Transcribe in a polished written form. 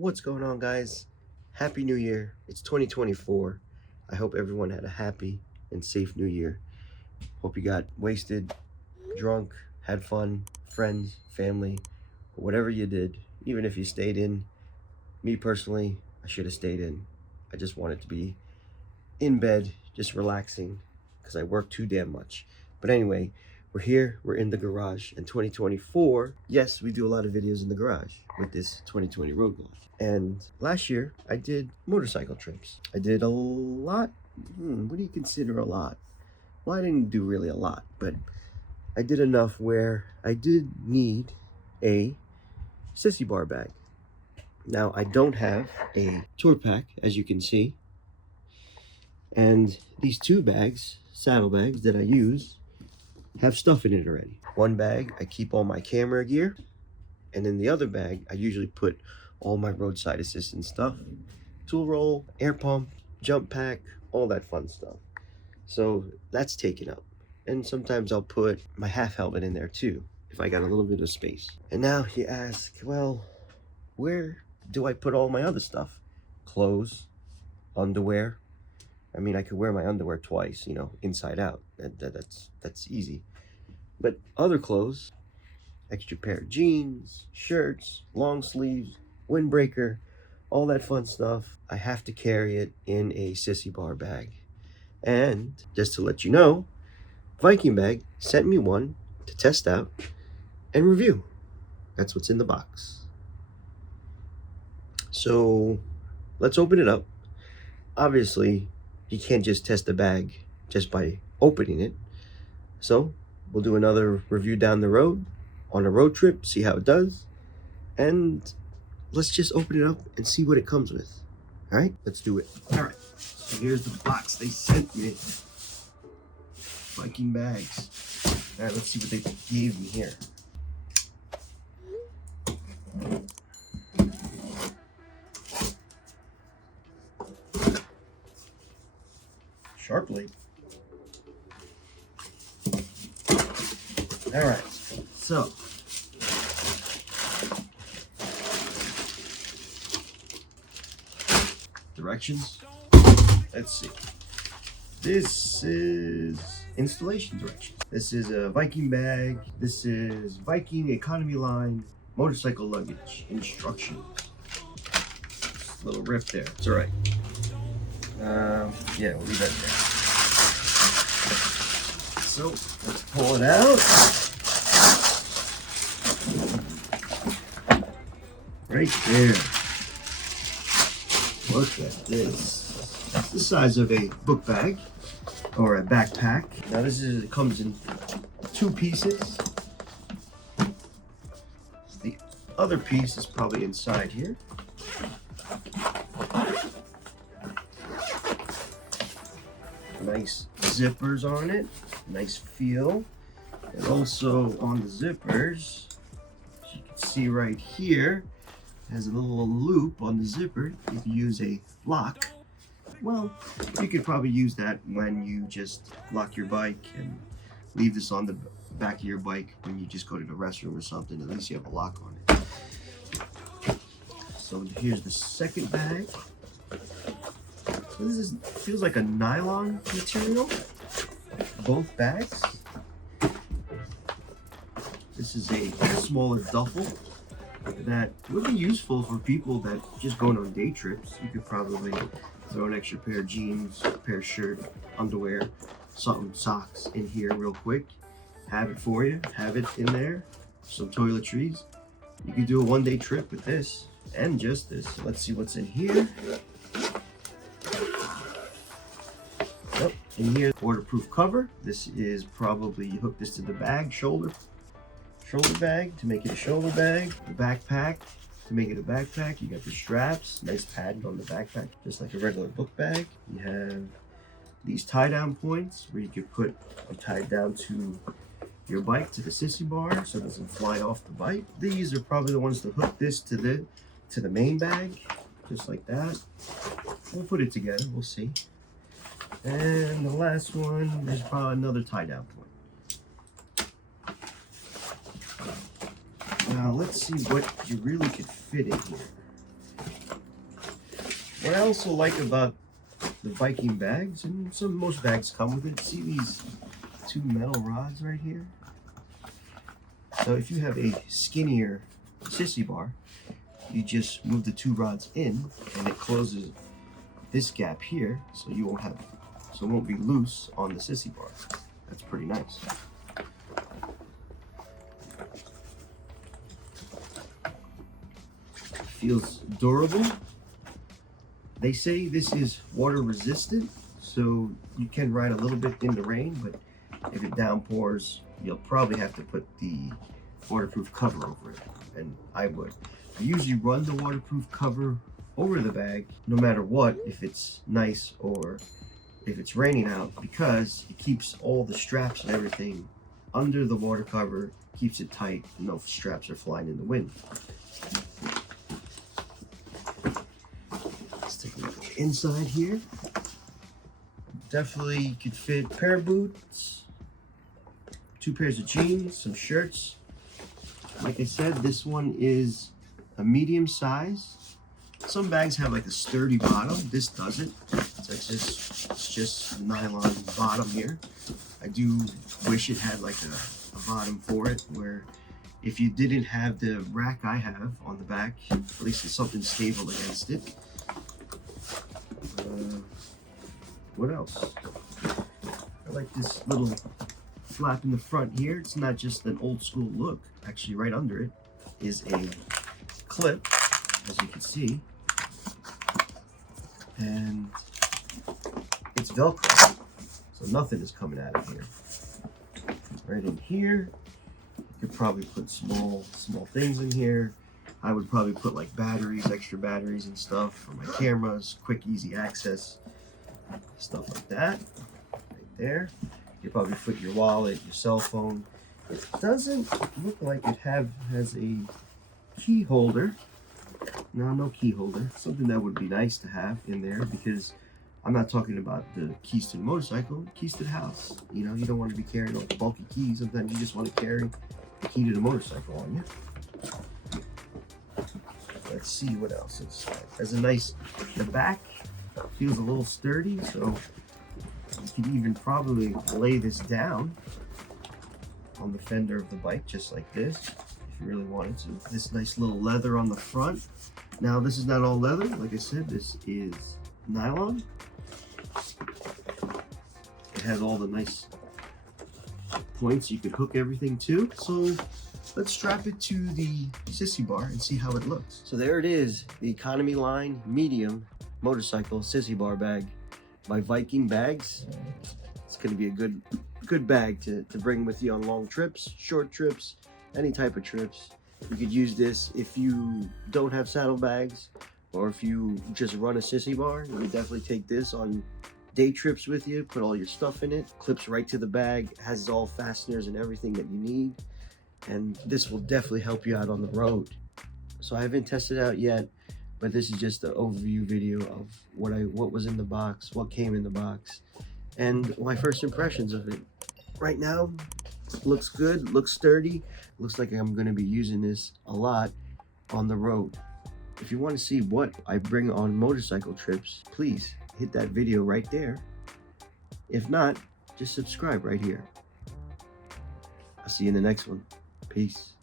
What's going on, guys? Happy New Year. It's 2024. I hope everyone had a happy and safe New Year. Hope you got wasted, drunk, had fun, friends, family, whatever you did. Even if you stayed in, me personally, I should have stayed in. I just wanted to be in bed, just relaxing, because I work too damn much. But anyway, we're here, we're in the garage in 2024. Yes, we do a lot of videos in the garage with this 2020 Road Glove. And last year, I did motorcycle trips. I did a lot. What do you consider a lot? Well, I didn't do really a lot, but I did enough where I did need a sissy bar bag. Now, I don't have a tour pack, as you can see. And these two bags, saddle bags that I use, have stuff in it already. One bag, I keep all my camera gear. And in the other bag, I usually put all my roadside assistance stuff. Tool roll, air pump, jump pack, all that fun stuff. So that's taken up. And sometimes I'll put my half helmet in there too, if I got a little bit of space. And now you ask, well, where do I put all my other stuff? Clothes, underwear. I mean, I could wear my underwear twice, inside out. That's easy. But other clothes, extra pair of jeans, shirts, long sleeves, windbreaker, all that fun stuff, I have to carry it in a sissy bar bag. And just to let you know, Viking Bag sent me one to test out and review. That's what's in the box. So let's open it up. Obviously, you can't just test the bag just by opening it. So we'll do another review down the road on a road trip, see how it does. And let's just open it up and see what it comes with. All right, let's do it. All right, so here's the box they sent me. Viking bags. All right, let's see what they gave me here. Sharp blade. All right, so directions. Let's see. This is installation directions. This is a Viking bag. This is Viking Economy Line motorcycle luggage instructions. Just a little rip there. It's all right. Yeah, we'll leave that there. So let's pull it out. Right there. Look at this. That's the size of a book bag or a backpack. Now it comes in two pieces. The other piece is probably inside here. Nice zippers on it, nice feel. And also on the zippers, as you can see right here, has a little loop on the zipper. If you use a lock, well, you could probably use that when you just lock your bike and leave this on the back of your bike when you just go to the restroom or something. At least you have a lock on it. So here's the second bag. So this feels like a nylon material. Both bags. This is a smaller duffel that would be useful for people that just going on day trips. You could probably throw an extra pair of jeans, a pair of shirt, underwear, something, socks in here real quick. Have it for you. Have it in there. Some toiletries. You could do a one-day trip with this and just this. So let's see what's in here. Yep, in here, waterproof cover. This is probably, you hook this to the bag, shoulder bag to make it a shoulder bag. The backpack to make it a backpack. You got the straps, nice padding on the backpack, just like a regular book bag. You have these tie-down points where you could put a tie down to your bike to the sissy bar so it doesn't fly off the bike. These are probably the ones to hook this to the main bag, just like that. We'll put it together, we'll see. And the last one, there's probably another tie-down point. Now let's see what you really could fit in here. What I also like about the Viking bags, and most bags come with it, see these two metal rods right here? So if you have a skinnier sissy bar, you just move the two rods in and it closes this gap here, so it won't be loose on the sissy bar. That's pretty nice. Feels durable. They say this is water resistant, so you can ride a little bit in the rain, but if it downpours, you'll probably have to put the waterproof cover over it, and I would. I usually run the waterproof cover over the bag, no matter what, if it's nice or if it's raining out, because it keeps all the straps and everything under the water cover, keeps it tight, and no straps are flying in the wind. Let's take a look at the inside here. Definitely could fit a pair of boots, 2 pairs of jeans, some shirts. Like I said, this one is a medium size. Some bags have like a sturdy bottom. This doesn't. It's just nylon bottom here. I do wish it had like a bottom for it, where if you didn't have the rack I have on the back, at least it's something stable against it. What else? I like this little flap in the front here. It's not just an old school look. Actually, right under it is a clip, as you can see, and it's Velcro, so nothing is coming out of here. Right in here, you could probably put small things in here. I would probably put like batteries, extra batteries and stuff for my cameras, quick, easy access, stuff like that. Right there. You probably put your wallet, your cell phone. It doesn't look like it has a key holder. No key holder. Something that would be nice to have in there, because I'm not talking about the keys to the motorcycle, keys to the house. You know, you don't want to be carrying all the bulky keys. Sometimes you just want to carry the key to the motorcycle on you. Let's see what else inside. Has a nice, the back feels a little sturdy, so you can even probably lay this down on the fender of the bike, just like this, if you really wanted to. This nice little leather on the front. Now, this is not all leather. Like I said, this is nylon. It has all the nice points you could hook everything to. So let's strap it to the sissy bar and see how it looks. So there it is, the Economy Line medium motorcycle sissy bar bag by Viking Bags. It's going to be a good bag to bring with you on long trips, short trips, any type of trips. You could use this if you don't have saddlebags, or if you just run a sissy bar. You could definitely take this on day trips with you, put all your stuff in it, clips right to the bag, has all fasteners and everything that you need, and this will definitely help you out on the road. So I haven't tested it out yet, but this is just an overview video of what was in the box, what came in the box, and my first impressions of it. Right now, looks good, looks sturdy, looks like I'm going to be using this a lot on the road. If you want to see what I bring on motorcycle trips, please hit that video right there. If not, just subscribe right here. I'll see you in the next one. Peace.